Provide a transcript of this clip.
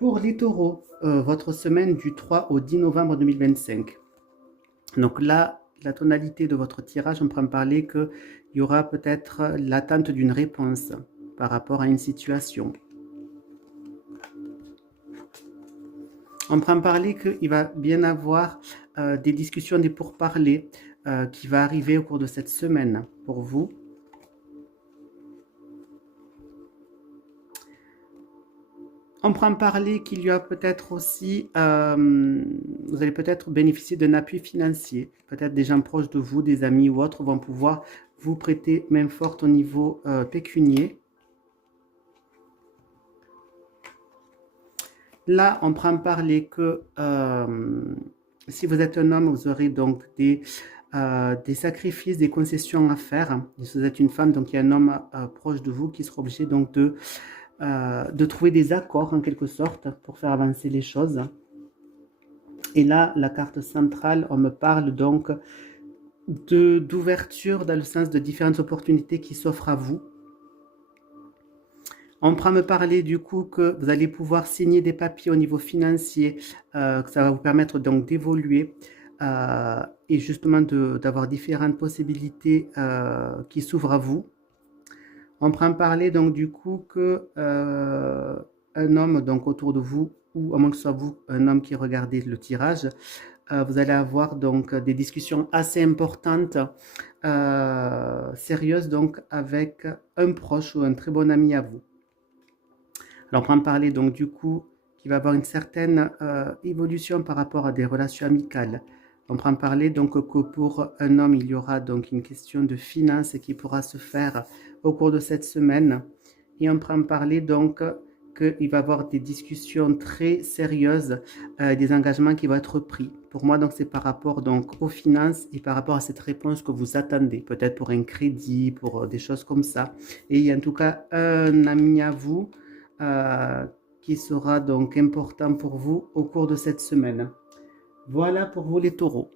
Pour les taureaux, votre semaine du 3 au 10 novembre 2025. Donc là, la tonalité de votre tirage, on peut en parler qu'il y aura peut-être l'attente d'une réponse par rapport à une situation. On peut en parler qu'il va bien avoir des discussions, des pourparlers qui va arriver au cours de cette semaine pour vous. On peut en parler qu'il y a peut-être aussi, vous allez peut-être bénéficier d'un appui financier. Peut-être des gens proches de vous, des amis ou autres vont pouvoir vous prêter main forte au niveau pécunier. Là, on peut en parler que si vous êtes un homme, vous aurez donc des sacrifices, des concessions à faire. Si vous êtes une femme, donc il y a un homme proche de vous qui sera obligé donc de trouver des accords en quelque sorte pour faire avancer les choses. Et là, la carte centrale, on me parle donc d'ouverture dans le sens de différentes opportunités qui s'offrent à vous. On pourra me parler du coup que vous allez pouvoir signer des papiers au niveau financier, que ça va vous permettre donc d'évoluer et justement d'avoir différentes possibilités qui s'ouvrent à vous. On pourra me parler donc du coup que un homme donc autour de vous, ou à moins que ce soit vous, un homme qui regardez le tirage, vous allez avoir donc des discussions assez importantes, sérieuses donc avec un proche ou un très bon ami à vous. Alors, on peut en parler donc du coup qui va avoir une certaine évolution par rapport à des relations amicales. On peut en parler donc que pour un homme, il y aura donc une question de finances qui pourra se faire au cours de cette semaine. Et on peut en parler donc qu'il va y avoir des discussions très sérieuses, des engagements qui vont être pris. Pour moi, donc, c'est par rapport donc aux finances et par rapport à cette réponse que vous attendez, peut-être pour un crédit, pour des choses comme ça. Et il y a en tout cas un ami à vous qui sera donc important pour vous au cours de cette semaine. Voilà pour vous les taureaux.